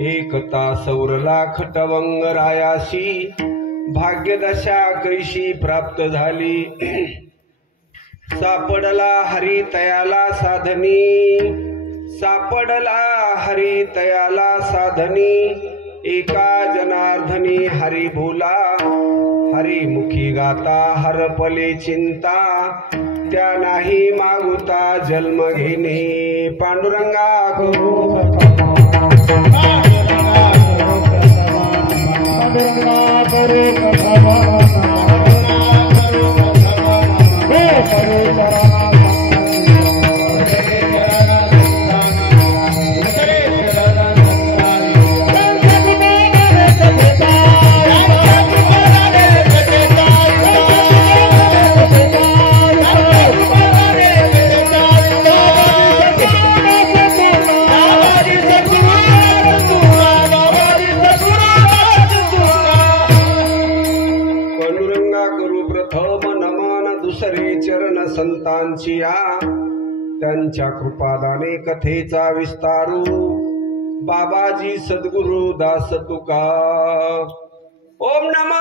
एकता सौरला खटवंग रायाशी भाग्यदशा कैशी प्राप्त झाली सापडला हरी तयाला साधनी सापडला हरी तयाला साधनी एका जनार्दनी हरी भोला हरी मुखी गाता हरपले चिंता त्या नाही मागुता जन्म घेणे पांडुरंगा करू संतांची त्यांच्या कृपादाने कथेचा विस्तारू बाबाजी सद्गुरु दास तुका ओम नमो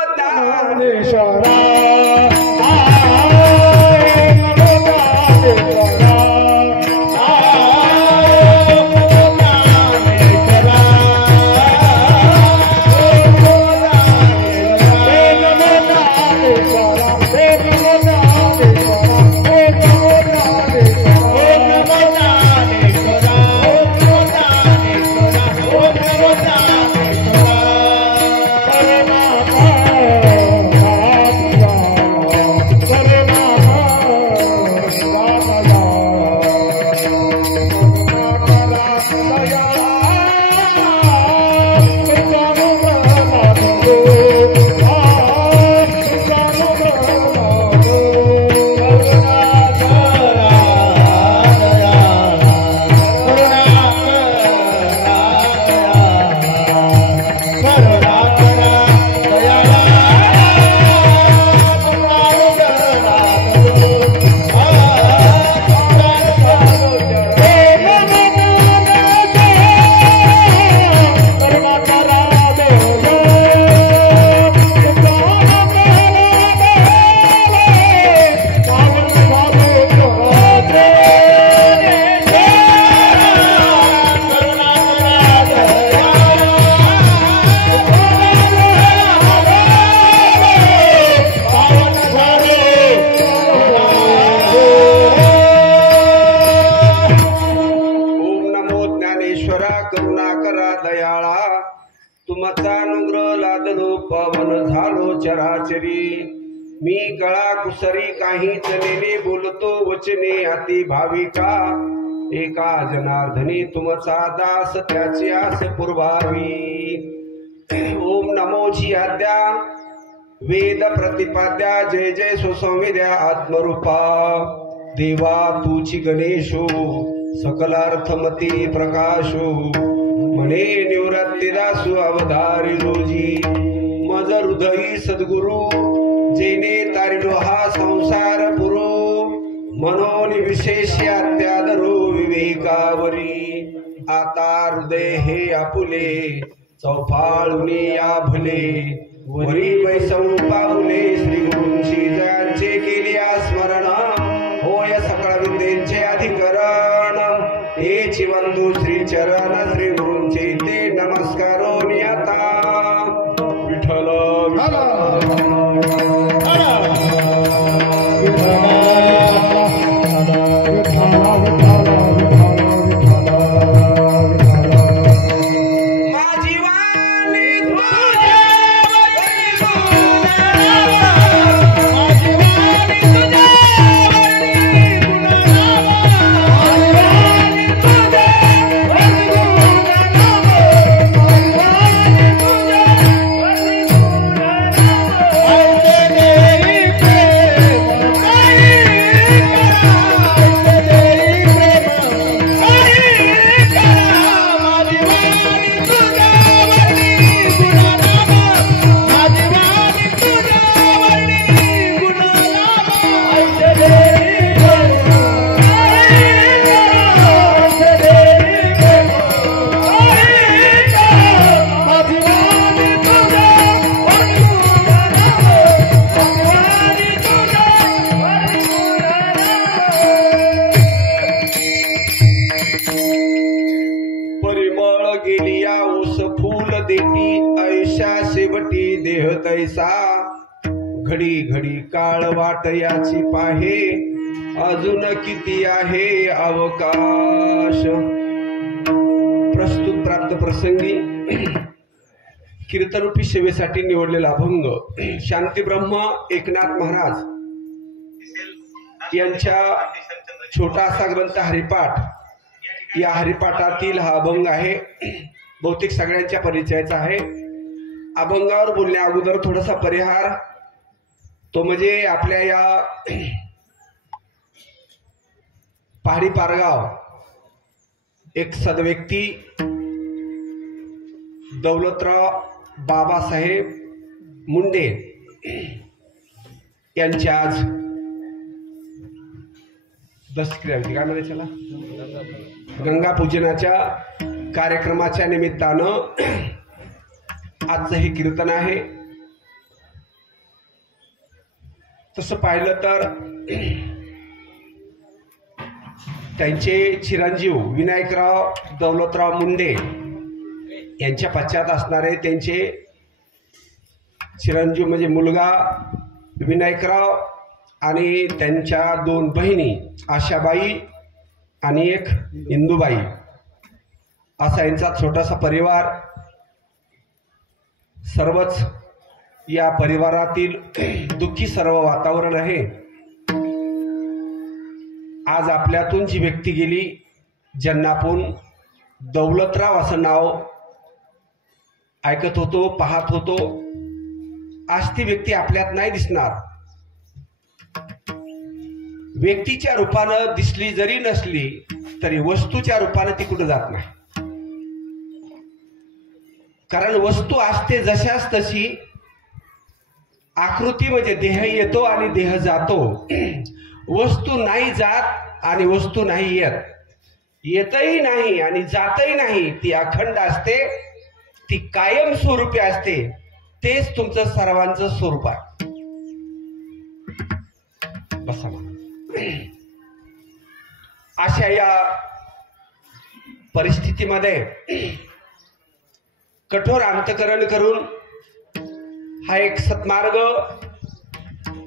तुमचा अनुग्रह लादलो पवन झालो चराचरी मी कळा कुसरी काही चलेले बोलतो वचने अति भाविका एका जनार्दनी तुमचा दास त्याची आस पुरवावी ओम नमोची आद्या वेद प्रतिपाद्या जय जय सुसंविद्या आत्मरूपा देवा तुची गणेशो सकलार्थमती प्रकाशो म्हणे निवृत्तीदासु अवधारी रोजी मज हृदयी सद्गुरु जेने तारिलो हा संसार पुरो मनोनि विशेष अत्यादरो विवेकावरी आता हृदय हे आपुले चौफाळुनी आभले वरी वैसव पाहुले श्री गुरूंची जयांचे केली स्मरण होय सकळ विद्येचे अधिकरण हेची वंदू श्री चरण श्री गुरूंचे ते नमस्कारो नियता विठ्ठल माझी वाणी तुझ्या गेलिया ऊस फूल देती ऐशा शेवटी देह तैसा घडी घडी काळ वाट याची पाहे अजून किती आहे अवकाश। प्रस्तुत प्राप्त प्रसंगी कीर्तनरूपी सेवेसाठी निवडलेला अभंग शांतीब्रह्म एकनाथ महाराज यांच्या छोटासा ग्रंथ हरिपाठ या हरिपाठातील हा अभंग आहे। बहुतेक सगळ्यांच्या परिचयाचा आहे। अभंगावर बोलण्या अगोदर थोडासा परिहार, तो म्हणजे आपल्या या पहाडी पारगाव एक सद्व्यक्ती दौलतराव बाबासाहेब मुंडे यांच्या आज दशक्रिया होती, काय म्हणायचं त्याला, गंगा पूजनाच्या कार्यक्रमाच्या निमित्तानं आजचं हे कीर्तन आहे। तसं पाहिलं तर त्यांचे चिरंजीव विनायकराव दौलतराव मुंडे यांच्या पश्चात असणारे त्यांचे चिरंजीव म्हणजे मुलगा विनायकराव आणि त्यांच्या 2 बहिणी आशाबाई आणि एक इंदुबाई असा यांचा छोटासा परिवार। सर्वच या परिवारातील दुःखी सर्व वातावरण आहे। आज आपल्यातून जी व्यक्ती गेली ज्यांना आपण दौलतराव असं नाव ऐकत होतो, पाहत होतो, आज ती व्यक्ती आपल्यात नाही दिसणार। व्यक्तीच्या रूपानं दिसली जरी नसली तरी वस्तूच्या रूपानं ती कुठे जात नाही, कारण वस्तू असते जशाच तशी। आकृती म्हणजे देह येतो आणि देह जातो, वस्तू नाही जात आणि वस्तू नाही येत, येतही नाही आणि जातही नाही, ती अखंड असते, ती कायम स्वरूपी असते। तेच तुमचं सर्वांचं स्वरूप आहे। बसा अशा या परिस्थितीमध्ये कठोर अंतकरण करून हा एक सत्मार्ग,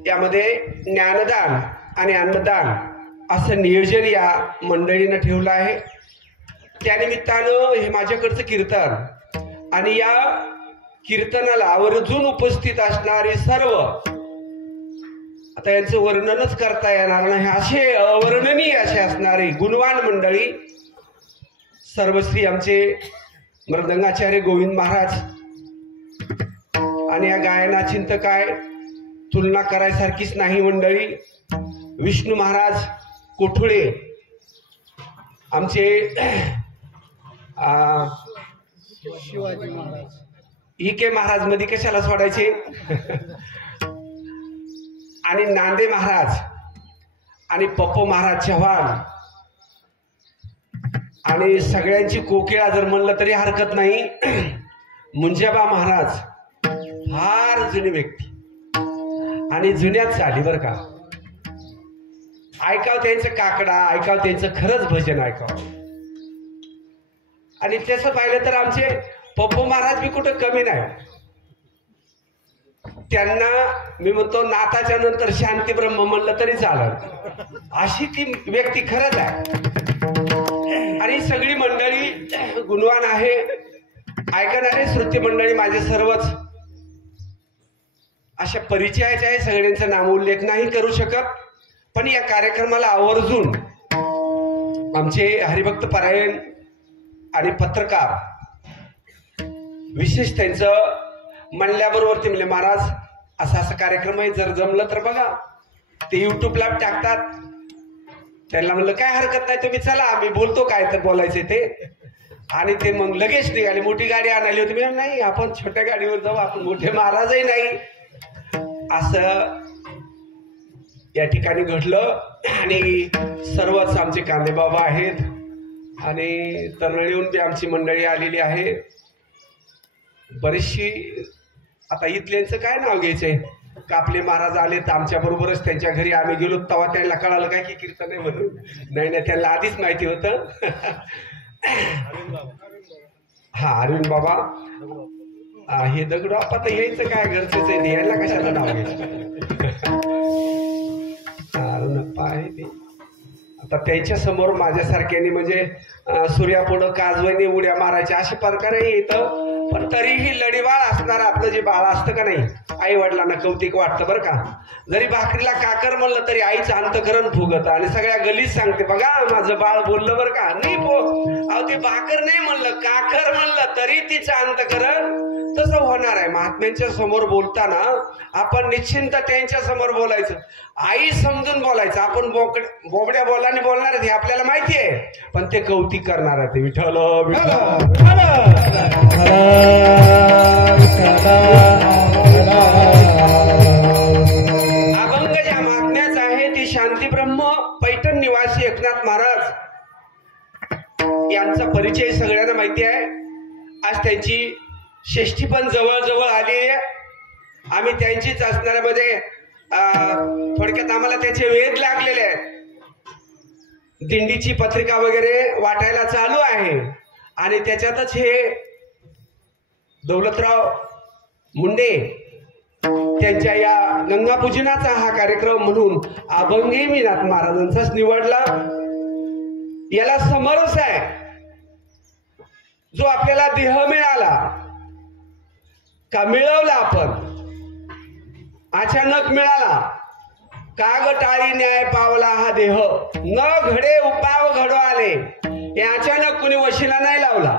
यामध्ये ज्ञानदान आणि अन्नदान असं नियोजन या मंडळीनं ठेवलं आहे। त्यानिमित्तानं हे माझ्याकडचं कीर्तन आणि या कीर्तनाला आवर्जून उपस्थित असणारे सर्व, आता यांचं वर्णनच करता येणार नाही असे अवर्णनीय असे असणारे गुणवान मंडळी, सर्वश्री आमचे मृदंगाचार्य गोविंद महाराज आणि या गायनाचिंत काय तुलना करायसारखीच नाही मंडळी, विष्णू महाराज कोठुळे, आमचे शिवाजी महाराज, इके महाराज मध्ये कशाला सोडायचे आणि नांदे महाराज आणि पप्पू महाराज चव्हाण आणि सगळ्यांची कोकिळा जर म्हणलं तरी हरकत नाही, मुंजाबा महाराज फार जुनी व्यक्ती आणि जुन्याच झाली बरं का। ऐकाव त्यांचं काकडा, ऐकाव त्यांचं खरंच भजन ऐकाव। आणि तसं पाहिलं तर आमचे पप्पू महाराज बी कुठं कमी नाही, त्यांना मी म्हणतो नाताच्या नंतर शांती ब्रह्म म्हणलं तरी चालत, अशी ती व्यक्ती खरंच आहे। आणि सगळी मंडळी गुणवान आहे, ऐकणारे श्रुती मंडळी माझे सर्वच अशा परिचयाचे आहे, सगळ्यांचं नाम उल्लेख नाही करू शकत, पण या कार्यक्रमाला आवर्जून आमचे हरिभक्त पारायण आणि पत्रकार, विशेष त्यांचं म्हणल्याबरोबर ते म्हणले महाराज असा असा कार्यक्रम आहे, जर जमलं तर बघा, ते युट्यूबला टाकतात। त्यांना म्हणलं काय हरकत नाही, तुम्ही चला, आम्ही बोलतो काय तर बोलायचे ते। आणि ते मग लगेच निघाले, मोठी गाडी आणाली होती, मी नाही आपण छोट्या गाडीवर जाऊ, आपण मोठे महाराजही नाही, असं या ठिकाणी घडलं। आणि सर्वच आमचे कांदेबाबा आहेत आणि तरुणीहून बी आमची मंडळी आलेली आहे बरीचशी। आता इथल्यांचं काय नाव घ्यायचंय, कापले महाराज आले तर आमच्या बरोबरच त्यांच्या घरी आम्ही गेलो, तेव्हा त्यांना कळालं काय की कीर्तन आहे म्हणून, नाही त्यांना आधीच माहिती होतं। हा अरविंद बाबा हे दगड आता यायचं काय गरजेचं आहे यायला कशाला नाव घ्यायचं अरुणप्पा आहे ते आता त्यांच्या समोर माझ्यासारख्याने म्हणजे सूर्यापुढं काजवणी उड्या मारायच्या अशा प्रकारे येतं पण तरीही लढीवाळ असणार आपलं जे बाळ असतं का नाही आई वडिलांना कौतिक वाटतं बरं का जरी भाकरीला काकर म्हणलं तरी आईचं अंतकरण फुगत आणि सगळ्या गलीत सांगते बघा माझं बाळ बोललं बरं का नाही अहो ते भाकर नाही म्हणलं काकर म्हणलं तरी तिचं अंतकरण तसं होणार आहे महात्म्यांच्या समोर बोलताना आपण निश्चिंत त्यांच्या समोर बोलायचं आई समजून बोलायचं आपण बोबड्या बोलाने बोलणार हे आपल्याला माहिती आहे पण ते कौतिक करणार आहे ते विठ्ठल अभंग ज्या महात्म्याच आहे ती शांती ब्रह्म पैठण निवासी एकनाथ महाराज यांचा परिचय सगळ्यांना माहिती आहे आज त्यांची षष्ठी पण जवळ आली आहे आम्ही त्यांचीच असणाऱ्यामध्ये थोडक्यात आम्हाला त्याचे वेध लागलेले आहेत दिंडीची पत्रिका वगैरे वाटायला चालू आहे आणि त्याच्यातच हे दौलतराव मुंडे त्यांच्या या गंगापूजनाचा हा कार्यक्रम म्हणून अभंगी मी नाथ महाराजांचाच निवडला याला समरस आहे जो आपल्याला देह मिळाला का मिळवला आपण अचानक मिळाला काग टाळी न्याय पावला हा देह न घडे उपाव घडो आले हे अचानक कुणी वशिला नाही लावला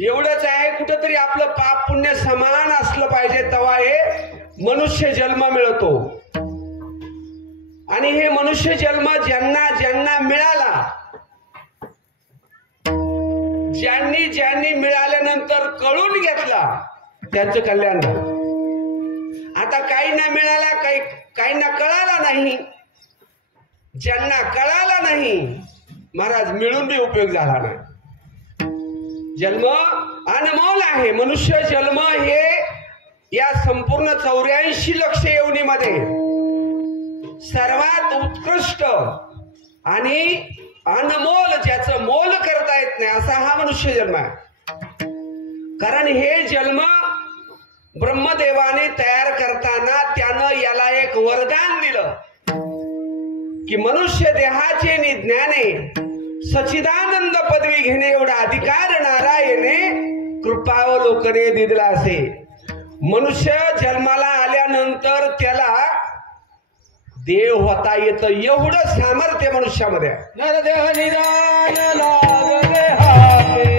एवढंच आहे कुठंतरी आपलं पाप पुण्य समान असलं पाहिजे तेव्हा हे मनुष्य जन्म मिळतो आणि हे मनुष्य जन्म ज्यांना ज्यांना मिळाला ज्यांनी मिळाल्यानंतर कळून घेतला त्यांचं कल्याण झालं आता काहींना मिळाला काहींना कळाला नाही ज्यांना कळाला नाही महाराज मिळून बी उपयोग झाला नाही जन्म अनमोल आहे मनुष्य जन्म हे या संपूर्ण 84 लक्ष योनीमध्ये सर्वात उत्कृष्ट आणि अनमोल ज्याचं मोल करता येत नाही असा हा मनुष्य जन्म आहे कारण हे जन्म ब्रह्मदेवाने तयार करताना त्यानं याला एक वरदान दिलं की मनुष्य देहाचे निज्ञाने सच्चिदानंद पदवी घेणे एवढा अधिकार नारायणे कृपावलोकने दिला असे मनुष्य जन्माला आल्यानंतर त्याला देव होता येतं एवढं सामर्थ्य मनुष्यामध्ये नरदेह निदान लागले हाते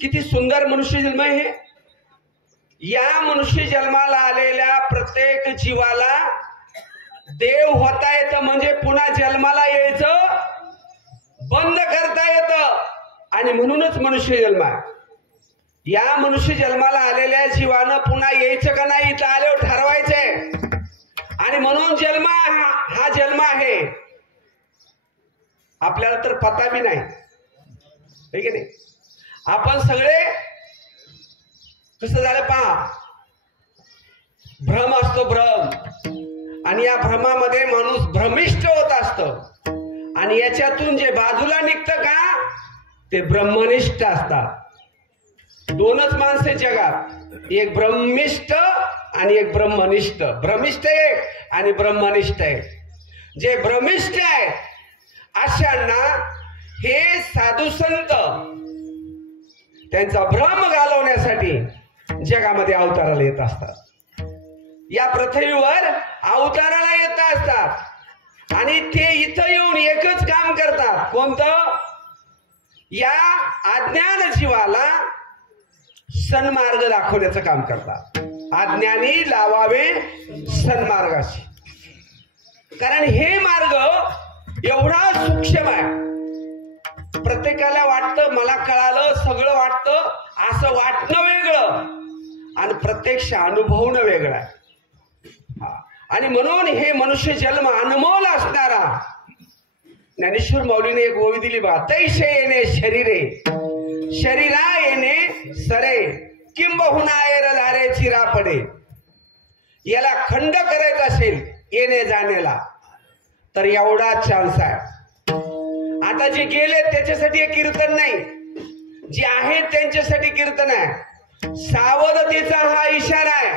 किती सुंदर मनुष्य जन्म आहे हे या मनुष्य जन्माला आलेल्या प्रत्येक जीवाला देव होता येतं म्हणजे पुन्हा जन्माला यायचं बंद करता येतं आणि म्हणूनच मनुष्य जन्म आहे या मनुष्य जन्माला आलेल्या जीवानं पुन्हा यायचं का नाही इथं आल्यावर ठरवायचंय आणि म्हणून जन्म हा जन्म आहे आपल्याला तर पता बी नाही ठीक आहे नाही आपण सगळे कसं झालं पहा भ्रम असतो भ्रम आणि या भ्रमामध्ये माणूस भ्रमिष्ट होत असतो आणि याच्यातून जे बाजूला निघतं का ते ब्रह्मनिष्ठ असतात दोनच माणसे जगात, एक ब्रह्मिष्ठ आणि एक ब्रह्मनिष्ठ. ब्रह्मिष्ठ एक आणि ब्रह्मनिष्ठ एक. जे ब्रह्मिष्ठ आहे अशांना हे साधू संत त्यांचा भ्रम घालवण्यासाठी जगामध्ये अवताराला येत असतात. या पृथ्वीवर अवताराला येत असतात आणि ते इथं येऊन एकच काम करतात. कोणतं? या अज्ञान जीवाला सन्मार्ग दाखवण्याचं काम करतात. अज्ञानी लावावे सन्मार्गाशी. कारण हे मार्ग एवढा सूक्ष्म आहे. प्रत्येकाला वाटतं मला कळालं, सगळं वाटतं, असं वाटणं वेगळं आणि प्रत्यक्ष अनुभवणं वेगळं आहे. आणि म्हणून हे मनुष्य जन्म अनमोल असणारा. ज्ञानेश्वर माऊलीने एक ओवी दिली बा, तैसे येणे शरीरे शरीरा येणे सरे किंबहुना धारे चिरा पडे. याला खंड करायचा असेल येणे जाण्याला तर एवढा चान्स आहे. आता जे गेले त्याच्यासाठी कीर्तन नाही, जे आहेत त्यांच्यासाठी कीर्तन आहे. सावधतेचा हा इशारा आहे.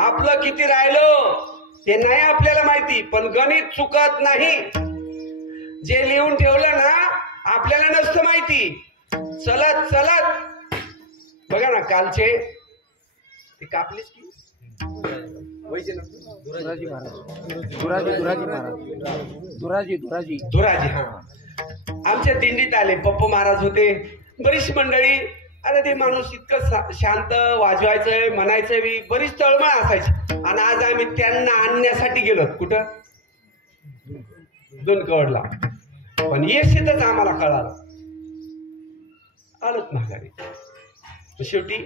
आपलं किती राहिलं ते नाही आपल्याला माहिती, पण गणित चुकत नाही. जे लिहून ठेवलं ना आपल्याला नसतं माहिती. चलत चलत बघा ना कालचे ते कापलेच की धुराजी आमच्या दिंडीत आले. पप्पू महाराज होते, बरीच मंडळी. अरे ते माणूस इतकं शांत, वाजवायचं म्हणायचं बी बरीच तळमळ असायची. आणि आज आम्ही त्यांना आणण्यासाठी गेलो. कुठं? दोनकवडला. पण येशीतच आम्हाला कळालं, आलोच महागारी. शेवटी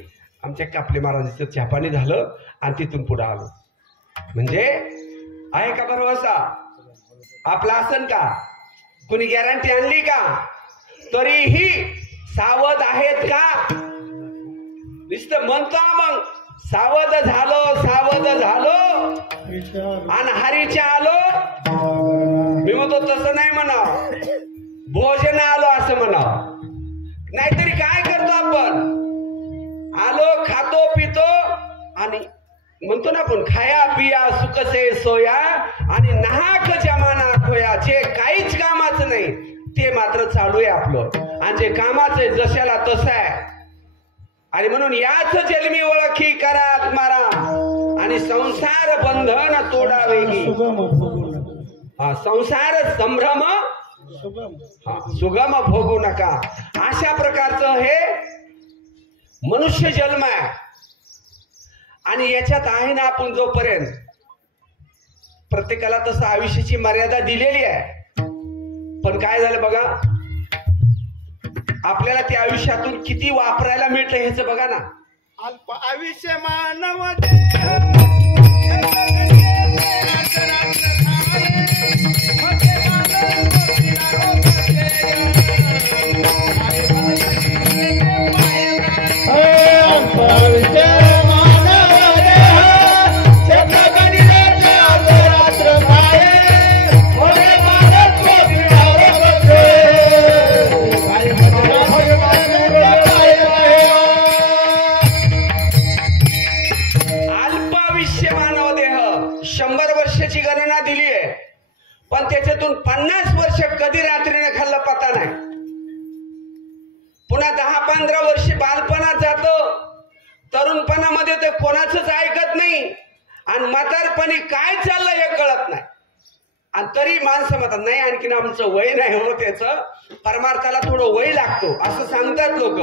आमच्या कापले महाराजांचं चहापाणी झालं आणि तिथून पुढे आलो. म्हणजे आहे का भरवसा आपला असन का? कोणी गॅरंटी आणली का? तरीही सावध आहेत का? नुसतं म्हणतो मग सावध झालो आणि हरीच्या आलो. मी म्हणतो तसं नाही म्हणाव, भोजन आलो असं म्हणाव. नाहीतरी काय करतो आपण? आलो, खातो पितो आणि म्हणतो ना आपण खाया पिया सुखसे सोया आणि नाहक जमाना खोया. जे काहीच कामाचं नाही ते मात्र चालू आहे आपलं, आणि जे कामाचं आहे जशाला तसं आहे. आणि म्हणून याच जन्मी ओळखी करा आत्माराम आणि संसार बंधन तोडावेगी. संसार संभ्रम सुगम भोगू नका. अशा प्रकारचं हे मनुष्य जन्म आहे. आणि याच्यात आहे ना आपण जोपर्यंत प्रत्येकाला तसं आयुष्याची मर्यादा दिलेली आहे. पण काय झालं बघा, आपल्याला त्या आयुष्यातून किती वापरायला मिळतं ह्याच बघा ना. अल्प आयुष्य मानव पण त्याच्यातून 50 वर्ष कधी रात्रीने खाल्लं पता नाही. पुन्हा 10-15 वर्ष बालपणात जातो. तरुणपणामध्ये ते कोणाचंच ऐकत नाही आणि म्हातारपणी काय चाललं हे कळत नाही. आणि तरी माणसं म्हणतात नाही आणखीन आमचं वय नाही हो, त्याचं परमार्थाला थोडं वय लागतो असं सांगतात लोक.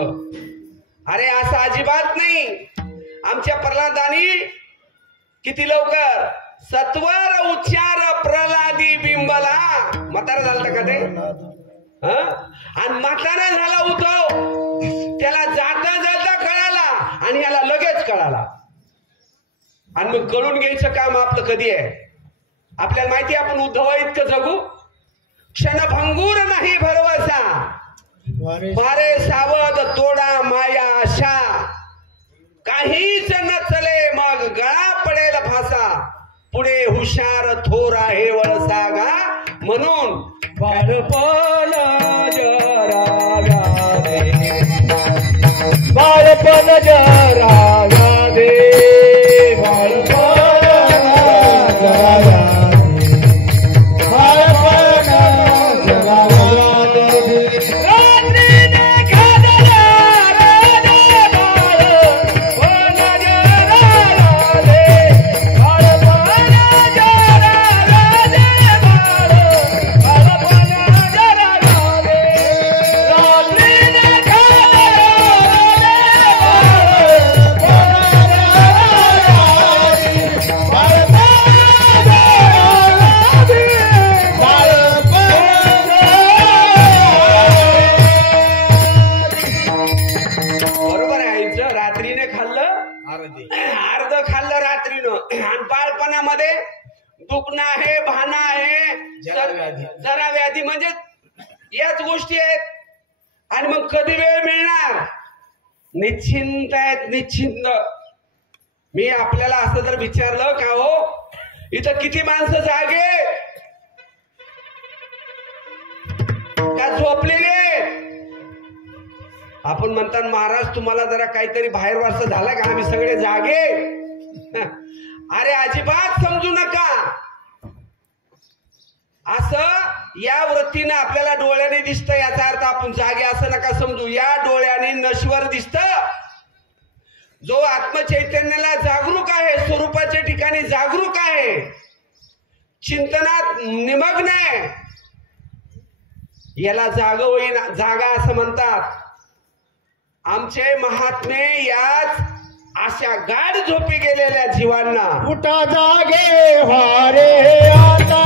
अरे असं अजिबात नाही. आमच्या प्रल्हादानी किती लवकर सत्वर उच्चार प्रल्हादी बिंबला म्हातारा झालं का ते? आणि म्हातारा झाला उद्धव, त्याला जाता जाता कळाला आणि याला लगेच कळाला. आणि मग कळून घ्यायचं काम आपलं कधी आहे? आपल्याला माहिती आपण उद्धव इतकं जगू, क्षणभंगूर नाही भरवसा, फारे सावध तोडा माया आशा, काहीच न चले मग गळा पडेल फासा, पुढे हुशार थोर आहे वळसागा. म्हणून बाळपण जरा बाळपण बाळपण जराव्या दे बाळपण जराव्या दे बाळपण जराव्या दे रात्रीने खादला रे बाळपण जराव्या दे बाळपण जराव्या दे बाळपण जराव्या दे रात्रीने बरोबर आहे आईचं. रात्रीने खाल्लं अर्ध खाल्लं रात्रीनं आणि बाळपणामध्ये दुखणं आहे, भाना आहे, जरा व्याधी म्हणजे याच गोष्टी आहेत. आणि मग कधी वेळ मिळणार? निश्चिंत आहेत, निश्चिंत. मी आपल्याला असं जर विचारलं का हो इथं किती माणसं जागे का झोपलेले? आपण म्हणतात महाराज तुम्हाला जरा काहीतरी बाहेर वारसा झाला का? आम्ही सगळे जागे. अरे अजिबात समजू नका असं. या वृत्तीनं आपल्याला डोळ्याने दिसतं याचा अर्थ आपण जागे असं नका समजू. या डोळ्याने नश्वर दिसतं. जो आत्मचैतन्याला जागरूक आहे, स्वरूपाच्या ठिकाणी जागरूक आहे, चिंतनात निमग्न आहे, याला जागा असं म्हणतात. आमचे महात्मे याच अशा गाढ झोपी गेलेल्या जीवांना उठा जागे वारे आता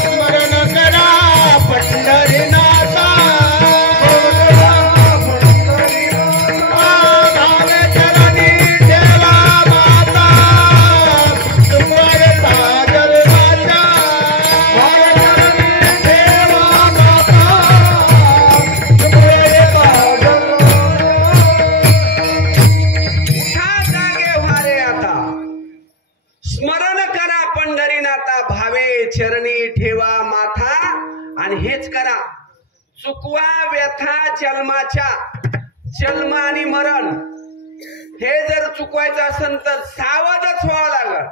स्मरण करा पंढरीनाथा भावे चरणी ठेवा माता तुमवर सागर वाचा भावे चरणी ठेवा माता तुमवर सागर उठा जागे व्हारे आता स्मरण करा पंढरीनाथा भावे चरणी ठेवा माथा. आणि हेच करा चुकवा व्यथा जन्माच्या जन्म आणि मरण. हे जर चुकवायचं असेल तर सावधच व्हावं लागल.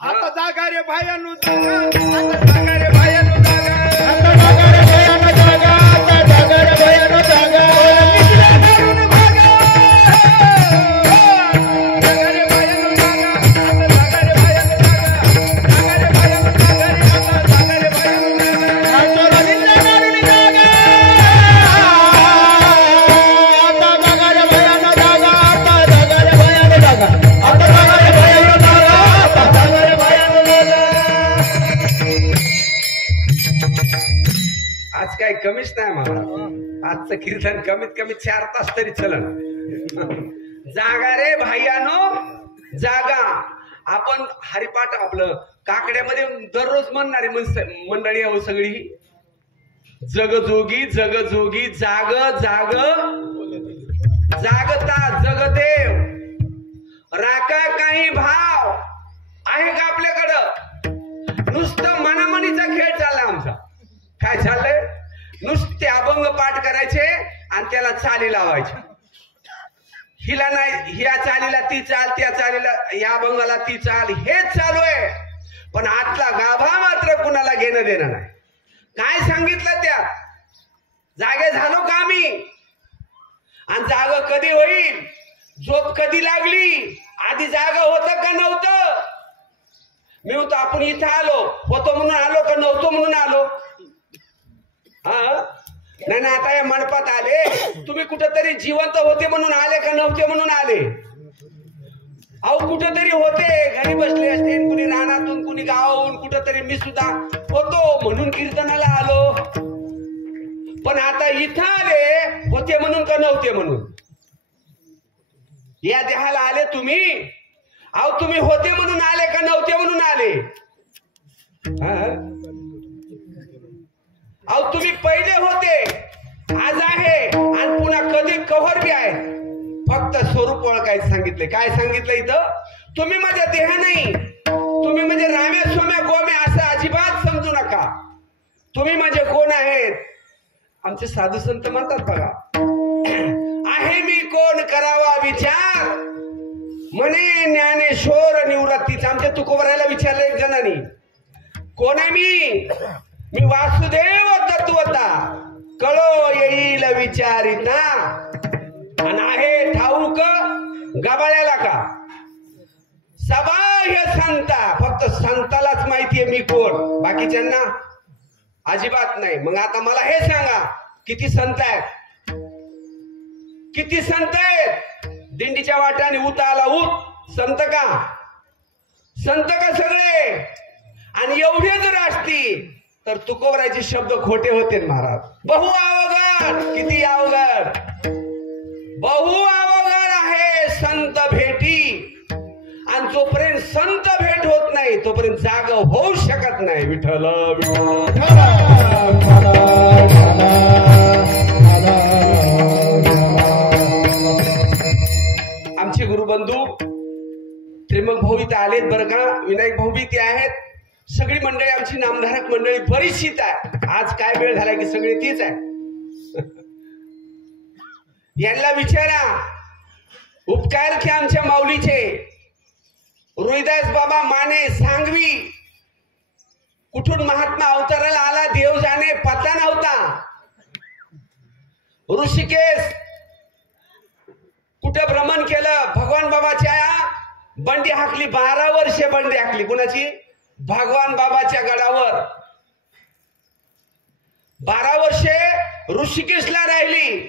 आता जागा रे भायानो जागा, आता जागा रे भायानो जागा. आता जागा रे भयानो जागा, आता जागा रे भयानो जागा. निघाला धरून भागा. जागा रे भायानो जागा, आता जागा रे भायानो जागा. जागा रे भायानो जागा रे, आता जागा रे भायानो जागा. आता रवींद्र नारुणी जागा. आता जागा रे भयानो जागा, आता जागा रे भयानो जागा. आता जागा रे भयानो जागा, आता जागा रे भयानो जागा. आज काय कमीच नाही मला. आजचं कीर्तन कमीत कमी 4 तास तरी चलन. जागा रे भाईयानो जागा. आपण हरिपाठ आपलं काकड्यामध्ये दररोज म्हणणारी मंडळी आहे सगळी. जगजोगी जगजोगी जाग जाग जागता जगदेव राका काही भाव आहे का आपल्याकडं? नुसतं मनामनीचा खेळ चाललाय आमचा. काय चाललंय? नुसते अभंग पाठ करायचे आणि त्याला चाली लावायचे. हिला नाही ह्या चालीला ती चाल, त्या चालीला या अभंगाला ती चाल, हेच चालू आहे. पण आतला गाभा मात्र कुणाला घेणं देणं नाही. काय सांगितलं त्यात? जागे झालो का आम्ही? आणि जाग कधी होईल? झोप कधी लागली? आधी जागा होतं का नव्हतं? मी होतो आपण इथं आलो होतो म्हणून आलो का नव्हतो म्हणून आलो? नाही ना आता या मंडपात आले तुम्ही कुठेतरी जिवंत होते म्हणून आले का नव्हते म्हणून आले? अहो कुठेतरी होते, घरी बसले असते, कुणी रानातून कुणी गावाहून कुठेतरी. मी सुद्धा होतो म्हणून कीर्तनाला आलो. पण आता इथं आले होते म्हणून का नव्हते म्हणून? या देहाला आले तुम्ही. अहो तुम्ही होते म्हणून आले का नव्हते म्हणून आले? अहो तुम्ही पहिले होते, आज आहे आणि पुन्हा कधी कव्हर बी आहे. फक्त स्वरूप ओळखायचं सांगितलंय. काय सांगितलं इथं? तुम्ही माझ्या देह नाही, तुम्ही म्हणजे राम्या सोम्या गोम्या असं अजिबात समजू नका. तुम्ही माझे कोण आहेत? आमचे साधू संत म्हणतात बघा, आहे मी कोण करावा विचार, म्हणे ज्ञानेश्वर निवृत्तीचा. आमच्या तुकोबरायला विचारलं एक जणांनी, कोण आहे मी वासुदेव तत्वता, कळो येईल विचारिता. आणि आहे ठाऊक गबाळ्याला का, सबाह्य संता, फक्त संतालाच माहितीये मी कोण, बाकीच्यांना अजिबात नाही. मग आता मला हे सांगा, किती संत आहेत, किती संत आहेत? दिंडीच्या वाट्याने उत आला उत, संत का? संत का सगळे? आणि एवढे जर असतील तर तुकोबरायचे शब्द खोटे होते महाराज. बहु अवघड, किती अवघड, बहु अवघड आहे संत भेटी. आणि जोपर्यंत संत भेट होत नाही तोपर्यंत जाग होऊ शकत नाही. विठ्ठल आमचे गुरुबंधू त्रिमक भाऊ इथे आलेत बरं का, विनायक भाऊ बी ते आहेत, सगळी मंडळी आमची नामधारक मंडळी बरीचशीच आहे. आज काय वेळ झाला की सगळे तीच आहे. यांना विचारा, उपकार की आमच्या माऊलीचे रोहिदास बाबा माने सांगवी, कुठून महात्मा अवताराला आला देव जाणे, पत्ता नव्हता. ऋषिकेश कुठं भ्रमण केलं, भगवान बाबाच्या बंडी हाकली, 12 वर्षे बंडी हाकली. कुणाची? भगवान बाबाच्या गडावर 12 वर्षे ऋषिकेशला राहिली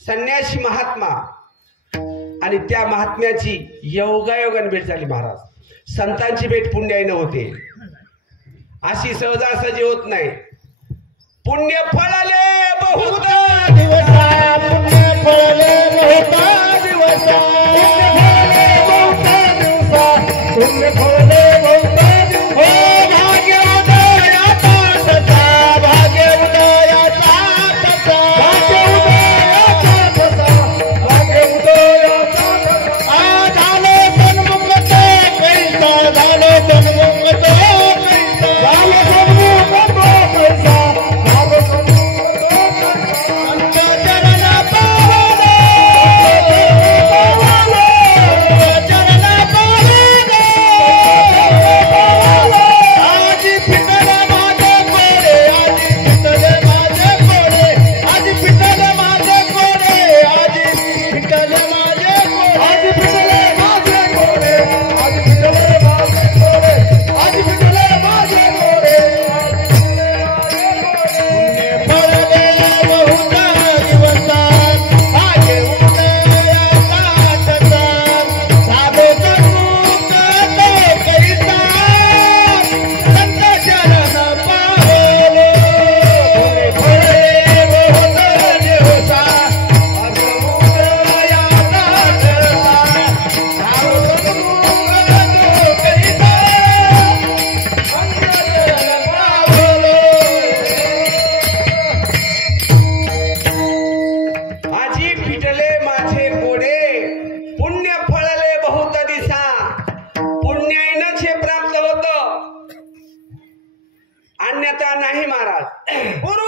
संन्यासी महात्मा. आणि त्या महात्म्याची योगायोगाने भेट झाली महाराज. संतांची भेट पुण्याने होते, अशी सहजासहजी होत नाही. पुण्य फळले बहुत दिवसा, पुण्य फळले बहुत दिवसा, पुण्य फळले बहुत दिवसा. भाग्य उदयाचा तसा, भाग्य उदयाचा तसा, भाग्य उदयाचा तसा, भाग्य उदयाचा तसा. झालो तन्मुक्त कैसा, झालो तन्मुक्त कैसा, झालो तन्मुक्त कैसा, झालो तन्मुक्त कैसा. अंतःचरण पावले, अंतःचरण पावले, आजी पितळ माझे कोडे, आजी पितळ माझे कोडे, आजी पितळ माझे कोडे, आजी पितळ माझे कोडे, आजी पितळ माझे कोडे, आजी पितळ माझे कोडे, आजी पितळ माझे कोडे. फळले बहुत दिवसा, भाग्य उदयाचा तसा, साधो तन्मुक्त कैसा, संत चरण पावले. फळले बहुत दिवसा, भाग्य उदयाचा तसा, साधो तन्मुक्त कैसा, संत चरण पावले. आजी पिटले माझे कोडे, पुण्य फळले बहुत दिसा. पुण्यानेच हे प्राप्त होत, अन्यथा नाही महाराज. पूर्व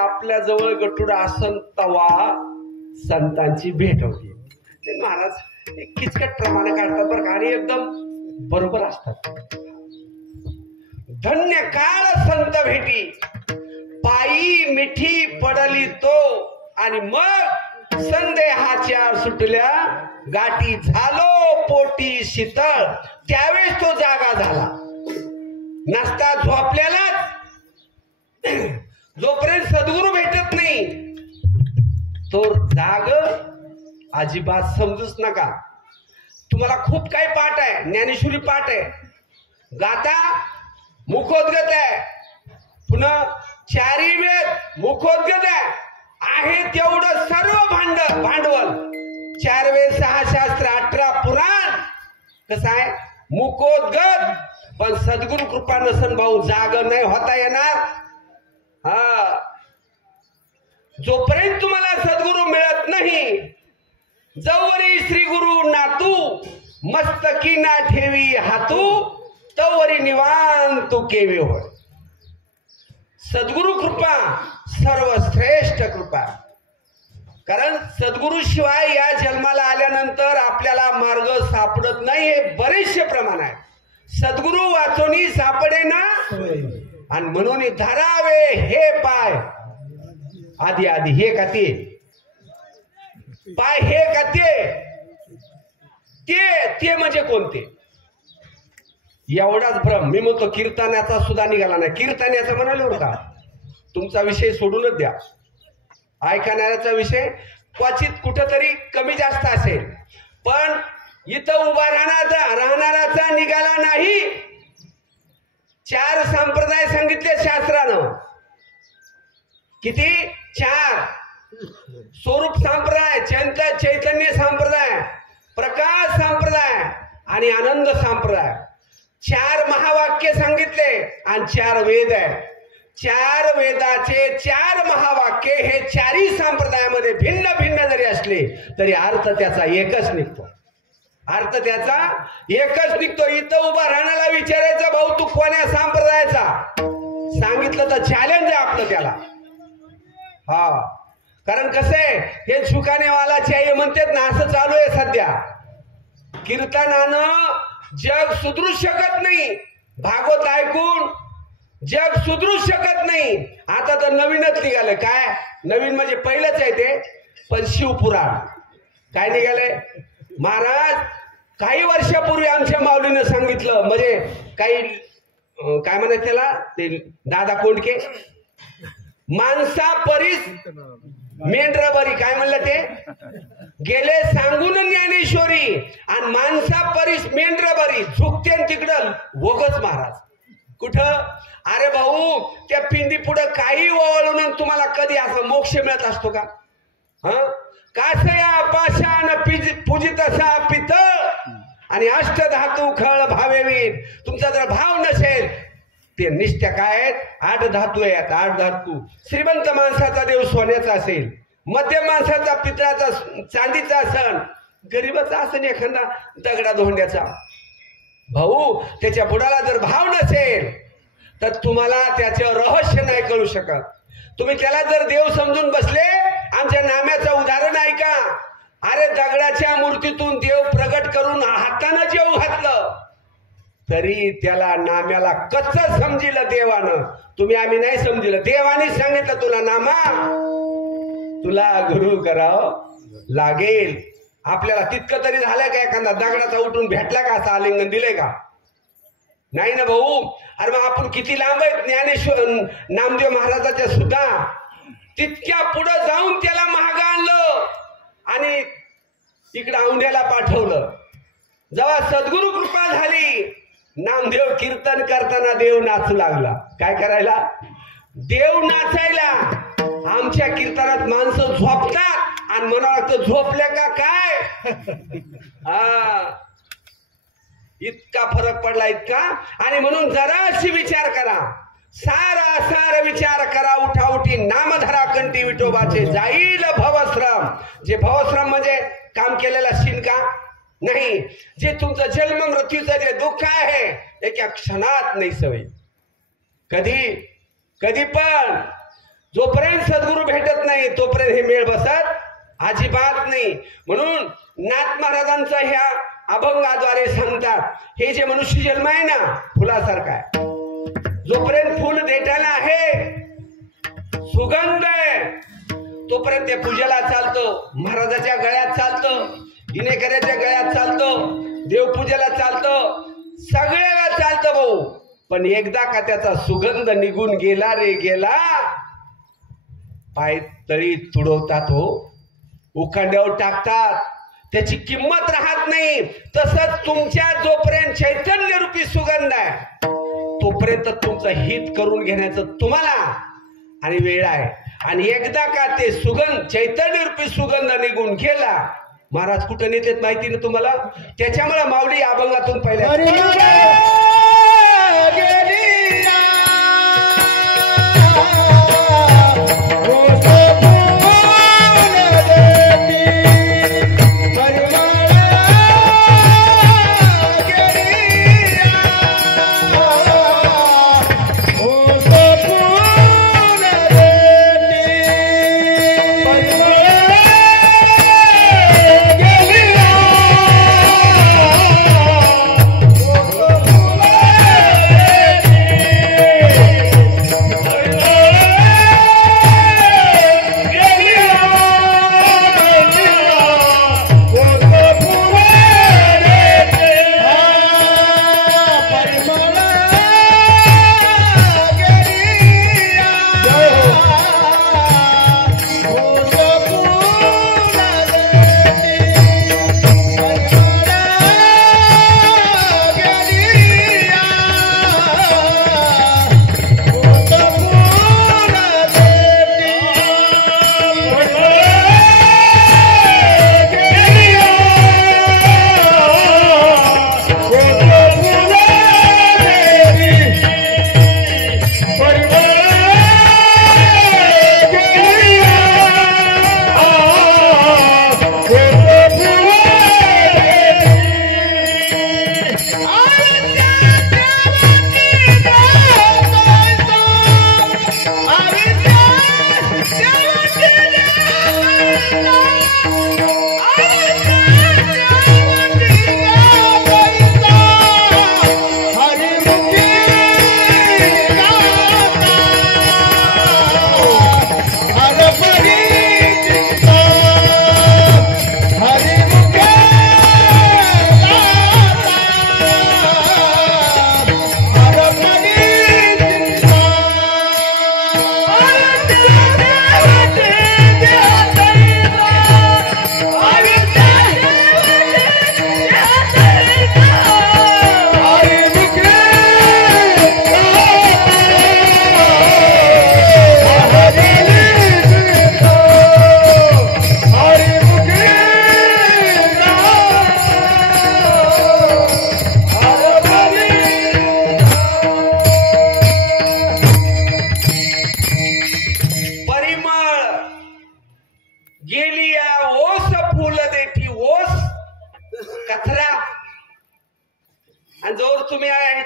आपल्या जवळ गटुडा असन तवा संतांची भेट होती. ते महाराज एक किचकट प्रमाणे काढतात बरं का, आणि एकदम बरोबर असतात. धन्य काळ संत भेटी, पायी मिठी पडली तो, आणि मग संदेहाच्या सुटल्या गाठी, झालो पोटी शीतळ, त्यावेळेस तो जागा झाला. नसता झोपल्यालाच, जोपर्यंत सद्गुरू भेटत नाही तो जाग अजिबात समजूच नका. तुम्हाला खूप काही पाठ आहे, ज्ञानेश्वरी पाठ आहे, गाथा मुखोद्गत आहे, पुन्हा चारी वेद मुखोद्गत आहे तेवढं सर्व भांडवल 4 वेद 6 शास्त्र 18 पुराण कसं आहे मुखोद्गत. पण सद्गुरु कृपा नसन भाऊ जाग नाही होता येणार. हा, जोपर्यंत तुम्हाला सद्गुरु मिळत नाही, जवरी श्री गुरु नातू मस्तकी ना ठेवी हातू, तवरी निवांत केवी होय. सद्गुरु कृपा सर्वश्रेष्ठ कृपा. कारण सद्गुरु शिवाय या जन्माला आल्यानंतर आपल्याला मार्ग सापडत नाही, हे बरेचसे प्रमाण आहे. सद्गुरु वाचोनी सापडे ना, आणि म्हणून धरावे हे पाय आधी आधी. हे का ते पाय, हे का ते म्हणजे कोणते? एवढाच भ्रम. मी म्हणतो कीर्तनाचा सुद्धा निघाला नाही. कीर्तनाचा म्हणाले का तुमचा विषय सोडूनच द्या. ऐकणाऱ्याचा विषय क्वचित कुठंतरी कमी जास्त असेल, पण इथं उभा राहणाराचा निघाला नाही. 4 संप्रदाय सांगितले शास्त्रानं. किती? 4. स्वरूप संप्रदाय, चैतन्य संप्रदाय, प्रकाश संप्रदाय आणि आनंद संप्रदाय. 4 महावाक्य सांगितले आणि 4 वेद आहे. 4 वेदाचे 4 महावाक्य हे 4ही संप्रदायामध्ये भिन्न भिन्न जरी असले तरी अर्थ त्याचा एकच निघतो. अर्थ त्याचा एकच निघतो. इथं उभा राहण्याला विचारायचं भाऊ तू कोण्या संप्रदायाचा, सांगितलं तर चॅलेंज आहे आपलं त्याला. हा, कारण कसं आहे हे झुकानेवाला चाहिए म्हणतात ना, असं चालू आहे सध्या. कीर्तनानं जग सुधरू शकत नाही. भागवत ऐकून जग सुधरू शकत नाही. आता तर नवीनच निघालं. काय नवीन म्हणजे पहिलंच आहे ते, पण शिवपुराण. काय निघालंय महाराज? काही वर्षापूर्वी आमच्या माऊलीनं सांगितलं, म्हणजे काही काय म्हणत त्याला ते दादा कोंडके, माणसा परीस मेंढरा बरी, काय म्हणलं ते गेले सांगून ज्ञानेश्वरी, आणि माणसा परीस मेंढरा बरी झुकते तिकडं वगच महाराज. कुठं? अरे भाऊ त्या पिंडी पुढे काही वळून तुम्हाला कधी असा मोक्ष मिळत असतो का? कासया पाषाण पूजित असा पितळ आणि अष्टधातू खळ भावेवीर. तुमचा जर भाव नसेल, ते निष्ठ्या काय आहेत? 8 धातू आहेत. 8 धातू. श्रीमंत माणसाचा देव सोन्याचा असेल, मध्यम माणसाचा पितळाचा चांदीचा असन, गरीबाचा असन एखादा दगडा धोंड्याचा. भाऊ त्याच्या बुडाला जर भाव नसेल तर तुम्हाला त्याचं रहस्य नाही कळू शकत. तुम्ही त्याला जर देव समजून बसले, आमच्या नाम्याचं उदाहरण ऐका. अरे दगडाच्या मूर्तीतून देव प्रगट करून हातानं जेव घातलं तरी त्याला नाम्याला कच्च समजिलं देवानं. तुम्ही आम्ही नाही समजिलं, देवाने सांगितलं तुला नामा, तुला गुरु करावं लागेल. आपल्याला तितकं तरी झालंय का? एखादा दगडाचा उठून भेटला का? असं आलिंगन दिलंय का? नाही ना भाऊ. अरे मग आपण किती लांब आहेत ज्ञानेश्वर नामदेव महाराजाच्या सुद्धा. तितक्या पुढे जाऊन त्याला महाग आणलं आणि इकडं औंढ्याला पाठवलं. जेव्हा सद्गुरु कृपा झाली, नामदेव कीर्तन करताना देव नाचू लागला. काय करायला? देव नाचायला. आमच्या कीर्तनात माणसं झोपतात आणि म्हणावं लागतं झोपल्या का काय? इतका फरक पडला, इतका. आणि म्हणून जराशी विचार करा, सारा विचार करा. उठाउठी नामधरा कंठी विठोबाचे जाईल भवश्रम. जे भवश्रम म्हणजे काम केलेला शिनका नाही, जे तुमचं जन्म मृत्यूचं जे दुःख आहे एका क्षणात नाही सवय. कधी पण जोपर्यंत सद्गुरू भेटत नाही तोपर्यंत हे मेळ बसत अजिबात नाही. म्हणून नाथ महाराजांचा ह्या अभंगाद्वारे सांगतात, हे जे मनुष्य जन्म आहे ना फुलासारखा आहे. जोपर्यंत फुल देठाला आहे, सुगंध आहे, तोपर्यंत ते पूजेला चालतं, महाराजाच्या गळ्यात चालतं, विनेकऱ्याच्या गळ्यात चालतं, देवपूजेला चालतं, सगळ्याला चालतं भाऊ. पण एकदा का त्याचा सुगंध निघून गेला रे गेला, पाय तळी तुडवतात हो, उखांड्यावर टाकतात, त्याची किंमत राहत नाही. तसंच तुमच्या जोपर्यंत चैतन्य रूपी सुगंध आहे तोपर्यंत तुमचं हित करून घेण्याचं तुम्हाला आणि वेळ आहे. आणि एकदा का ते सुगंध चैतन्य रूपी सुगंध निघून गेला महाराज कुठं नेतेत माहिती ना तुम्हाला. त्याच्यामुळे माऊली अभंगातून पहिल्या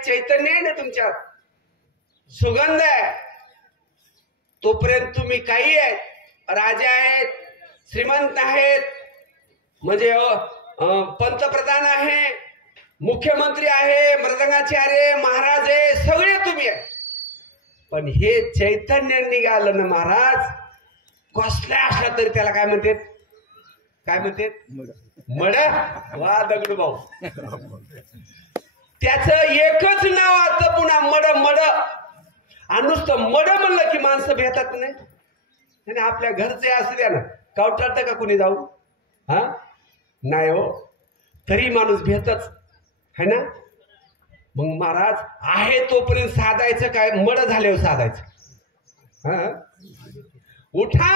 चैतन्य आहे ना तुमच्यात सुगंध आहे तोपर्यंत तुम्ही काही आहेत, राजा आहेत, श्रीमंत आहेत, म्हणजे पंतप्रधान आहे, मुख्यमंत्री आहे, मृदंगाचार्य महाराज आहे, सगळे तुम्ही आहे. पण हे चैतन्य निघालं ना महाराज कसल्या असला तरी त्याला काय म्हणतात, काय म्हणतात मड. वा दगडू भाऊ, त्याचं एकच नाव आता पुन्हा मड. मड आणि नुसतं मड म्हणलं की माणसं भेटत नाही. आणि आपल्या घरचे असू द्या ना, कावटाळतं का कुणी जाऊ, हा नाही हो, तरी माणूस भेटच है ना. मग महाराज आहे तोपर्यंत साधायचं काय, मड झाल्यावर साधायचं. हा उठा,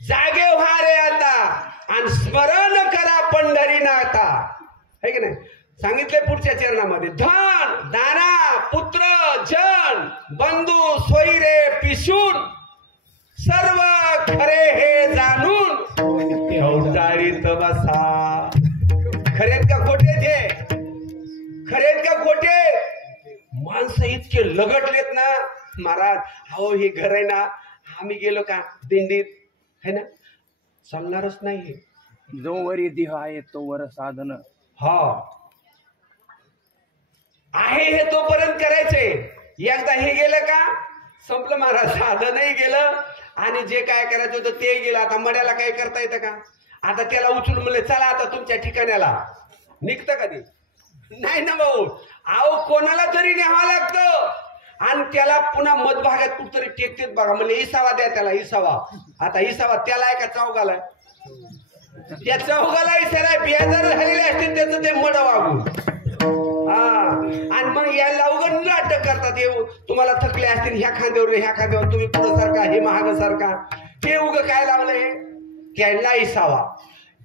जागे व्हा रे आता आणि स्मरण करा पंढरीनाथा, है की नाही. सांगितले पुढच्या चरणामध्ये, धन दाना पुत्र जन बंधू सोयरे पिशून सर्व खरे हे जाणून कवटाळीत बसा. खरेत का खोटे ते, खरेत का खोटे. माणसं इतके लगटलेत ना महाराज. हो हे घर आहे ना, आम्ही गेलो का दिंडीत है ना, चालणारच नाही. जो वरी देह आहे तो वर साधन. हा आहे हे तोपर्यंत करायचे. एकदा हे गेलं का संपलं महाराज, साधनही गेलं आणि जे काय करायचं होतं ते गेलं. आता मड्याला काय करता येतं का. आता त्याला उचलून म्हणले चला आता तुमच्या ठिकाण्याला, निघतं कधी नाही ना भाऊ. अहो कोणाला तरी न्यावं लागतं आणि त्याला पुन्हा मधभागात कुठतरी टेकतेत बघा. म्हणजे इसावा द्या त्याला, इसावा. आता इसावा त्याला आहे का चौघाला, त्या चौघाला इशारा बेजार झालेले असतील त्याचं ते मड वागून. हा आणि मग याला उघड अटक करतात. येऊ तुम्हाला थकले असतील ह्या खांद्यावर तुम्ही पुढं सारखा हे महाग सारखा ते उग काय लावलंय त्यांना इसावा.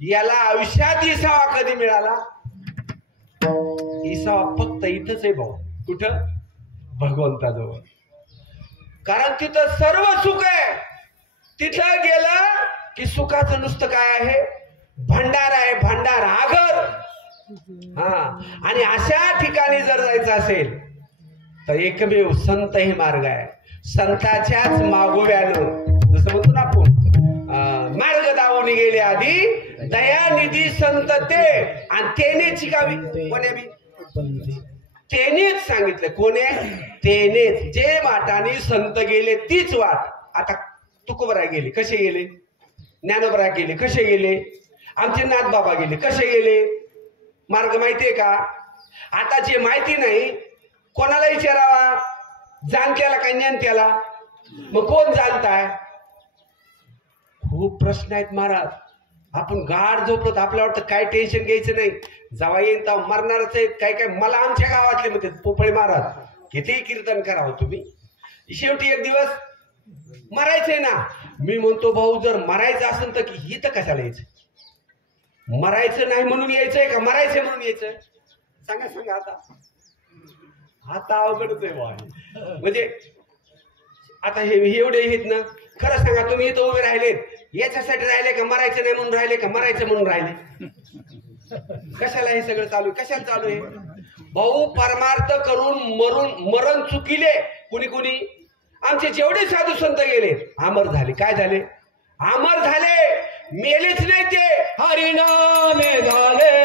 याला आयुष्यात इसावा कधी मिळाला? इसावा फक्त इथंच आहे भाऊ. कुठं? भगवंताजवळ. कारण तिथं सर्व सुख आहे. तिथं गेलं की सुखाचं नुसतं काय आहे? भंडार आहे, भंडार आगर. हा आणि अशा ठिकाणी जर जायचं असेल तर एकमेव संत हे मार्ग आहे. संताच्याच मागोव्यानं जसं म्हणतो ना आपण मार्ग दावून गेले आधी दयानिधी संत ते आणि तेने चिकावी. कोणी तेनेच सांगितलं. कोणे? तेनेच. जे वाटाने संत गेले तीच वाट. आता तुकोबराय गेले कसे गेले? ज्ञानोबराय गेले कसे गेले? आमचे नाथबाबा गेले कसे गेले? मार्ग माहितीये का? आता जे माहिती नाही कोणाला विचारावा? जाणत्याला का ज्ञानत्याला? मग कोण जाणताय? खूप प्रश्न आहेत महाराज. आपण गाढ झोपत आपल्या वाटतं काय टेन्शन घ्यायचं नाही. जेव्हा येईन तेव्हा मरणारच आहेत. काय काय मला आमच्या गावातले म्हणते पोपळे महाराज कितीही कीर्तन करावं तुम्ही शेवटी एक दिवस मरायचंय ना. मी म्हणतो भाऊ जर मरायचं असेल तर ही तर कशाला यायचं? मरायचं नाही म्हणून यायचंय का मरायचं म्हणून यायचंय? सांगा आता अवघडच आहे भाऊ. म्हणजे आता हे एवढे आहेत ना. खरं सांगा तुम्ही इथं उभे राहिलेत याच्यासाठी राहिले का मरायचं नाही म्हणून राहिले का मरायचं म्हणून राहिले? कशाला हे सगळं चालू आहे? कशाला चालू आहे भाऊ? परमार्थ करून मरण चुकिले कुणी. आमचे जेवढे साधू संत गेले अमर झाले. काय झाले? अमर झाले. मेलेच नाही ते. हरिनामे झाले